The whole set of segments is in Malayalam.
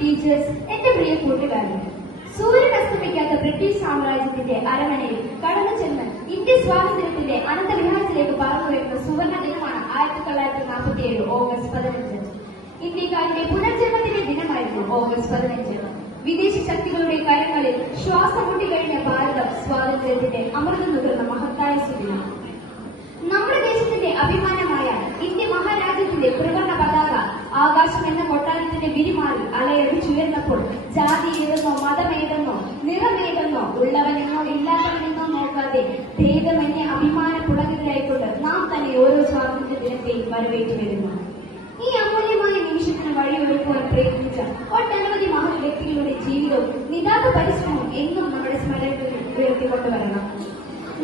ടീച്ചേഴ്സ്, എന്റെ പ്രിയ കൂട്ടുകാരെ, സൂര്യൻ അസ്തമിക്കാത്ത ബ്രിട്ടീഷ് സാമ്രാജ്യത്തിന്റെ അരമനയിൽ കടന്നു ചെന്ന് ഇന്ത്യ സ്വാതന്ത്ര്യത്തിന്റെ അനന്തവിഹാരത്തിലേക്ക് പറന്നുവരുന്ന സുവർണ ദിനമാണ് 1947 ഓഗസ്റ്റ് 15. ഇന്ത്യക്കാരുടെ പുനർജന്മത്തിന്റെ ദിനമായിരുന്നു ഓഗസ്റ്റ് 15. വിദേശ ശക്തികളുടെ കരങ്ങളിൽ ശ്വാസം മുട്ടിക്കഴിഞ്ഞ ഭാരതം സ്വാതന്ത്ര്യത്തിന്റെ അമൃതം നുകർന്ന മഹത്തായ സുദിനം. നമ്മുടെ ദേശത്തിന്റെ അഭിമാനമായ ഇന്ത്യ മഹാരാജ്യത്തിന്റെ ത്രിവർണ പതാക ആകാശം എന്ന കൊട്ടാരത്തിന്റെ വിരിമാറിൽ അലയടിച്ചുയർന്നപ്പോൾ ജാതി ഏതെന്നോ മതമേതെന്നോ നിറമേതെന്നോ ഉള്ളവനെന്നോ ഇല്ലാത്തവനെന്നോ നോക്കാതെ ഭേദമെന്നെ അഭിമാന പുളകിതരായിക്കൊണ്ട് നാം തന്നെ ഓരോ സ്വാതന്ത്ര്യ ദിനത്തെയും വരവേറ്റു വരുന്നു. ഈ അമൂല്യമായ നിമിഷത്തിന് വഴിയൊരുക്കുവാൻ പ്രയത്നിച്ച ഒട്ടനവധി മഹത് വ്യക്തികളുടെ ജീവിതവും നിതാന്ത പരിശ്രമവും എന്നും നമ്മുടെ സ്മരണയിൽ ഉയർത്തിക്കൊണ്ടുവരണം.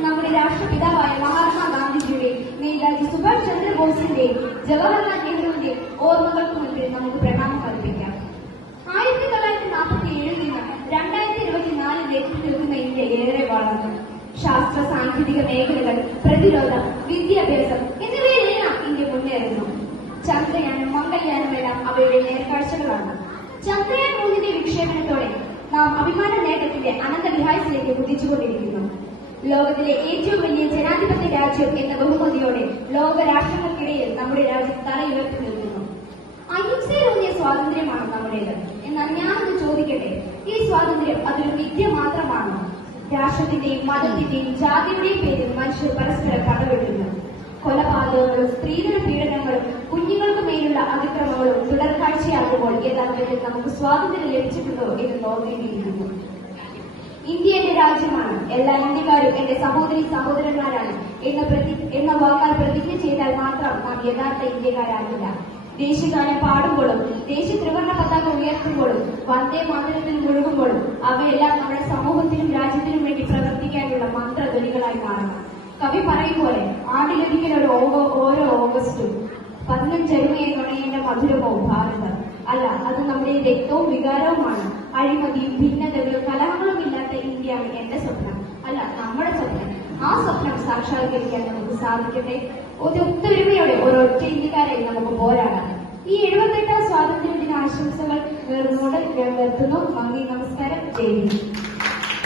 നമ്മുടെ രാഷ്ട്രപിതാവായ മഹാത്മാഗാന്ധിജിയുടെ, നേതാജി സുഭാഷ് ചന്ദ്രബോസിന്റെയും ജവഹർലാൽ നെഹ്റുവിന്റെയും ഓർമ്മകൾക്ക് മുൻപിൽ നമുക്ക് പ്രണാമം കൽപ്പിക്കാം. 1947 നിന്ന് 2024 എത്തി നിൽക്കുന്ന ഇന്ത്യ ഏറെ വളർന്നു. ശാസ്ത്ര സാങ്കേതിക മേഖലകൾ, പ്രതിരോധം, വിദ്യാഭ്യാസം എന്നിവയിലെല്ലാം ഇന്ത്യ മുന്നേറുന്നു. ചന്ദ്രയാനും മംഗൾയാനുമെല്ലാം അവയുടെ നേർക്കാഴ്ചകളാണ്. ചന്ദ്രയാൻ 3 വിക്ഷേപണത്തോടെ നാം അഭിമാന നേട്ടത്തിന്റെ അനന്തവിഹാരത്തിലേക്ക് കുതിച്ചുകൊണ്ടിരിക്കുന്നു. ലോകത്തിലെ ഏറ്റവും വലിയ ജനാധിപത്യ രാജ്യം എന്ന ബഹുമതിയോടെ ലോക രാഷ്ട്രങ്ങൾക്കിടയിൽ നമ്മുടെ രാജ്യം തലയുയർത്തി നിൽക്കുന്നു. അഹിംസയിലൂന്നിയ സ്വാതന്ത്ര്യമാണ് നമ്മുടേത്. എന്നാൽ ഞാനൊന്ന് ചോദിക്കട്ടെ, ഈ സ്വാതന്ത്ര്യം അതൊരു വിദ്യ മാത്രമാണോ? രാഷ്ട്രത്തിന്റെയും മതത്തിന്റെയും ജാതിയുടെയും പേരിൽ മനുഷ്യർ പരസ്പരം പടവെട്ടുന്നു. കൊലപാതകങ്ങളും സ്ത്രീധന പീഡനങ്ങളും കുഞ്ഞുങ്ങൾക്ക് മേലുള്ള അതിക്രമങ്ങളും തുടർക്കാഴ്ചയാകുമ്പോൾ യഥാർത്ഥത്തിൽ നമുക്ക് സ്വാതന്ത്ര്യം ലഭിച്ചിട്ടുണ്ടോ എന്ന് നോക്കേണ്ടിയിരിക്കുന്നു. ഇന്ത്യ എന്റെ രാജ്യമാണ്, എല്ലാ ഇന്ത്യക്കാരും എന്റെ സഹോദരി സഹോദരന്മാരാണ് എന്ന വാക്കാൽ പ്രതിജ്ഞ ചെയ്താൽ മാത്രം നാം യഥാർത്ഥ ഇന്ത്യക്കാരാകില്ല. ദേശീയഗാനം പാടുമ്പോഴും ദേശീയ ത്രിവർണ പതാക ഉയർത്തുമ്പോഴും വന്ദേ മാതരത്തിൽ മുഴുകുമ്പോഴും അവയെല്ലാം നമ്മുടെ സമൂഹത്തിനും രാജ്യത്തിനും വേണ്ടി പ്രവർത്തിക്കാനുള്ള മന്ത്രധ്വനികളായി മാറണം. കവി പറയും പോലെ ആണ്ടിലൊരിക്കൽ ഓരോ ഓഗസ്റ്റും 15 അരുമയെ നുണയേണ്ട മധുരമോ ഭാരതം അല്ല, അത് നമ്മുടെ രക്തവും വികാരവുമാണ്. അഴിമതിയും ഭിന്നതകളും കലഹങ്ങളും ഇല്ലാത്ത ഇന്ത്യയാണ് എന്റെ സ്വപ്നം, അല്ല നമ്മുടെ സ്വപ്നം. ആ സ്വപ്നം സാക്ഷാത്കരിക്കാൻ നമുക്ക് സാധിക്കട്ടെ. ഒത്തൊരുമയോടെ ഒരൊറ്റ ഇന്ത്യക്കാരായി നമുക്ക് പോരാടാം. ഈ 78ാം സ്വാതന്ത്ര്യ ദിന ആശംസകൾ നേർന്നുകൊണ്ട് ഞാൻ നിർത്തുന്നു. നന്ദി, നമസ്കാരം, ജയ് ഹിന്ദ്.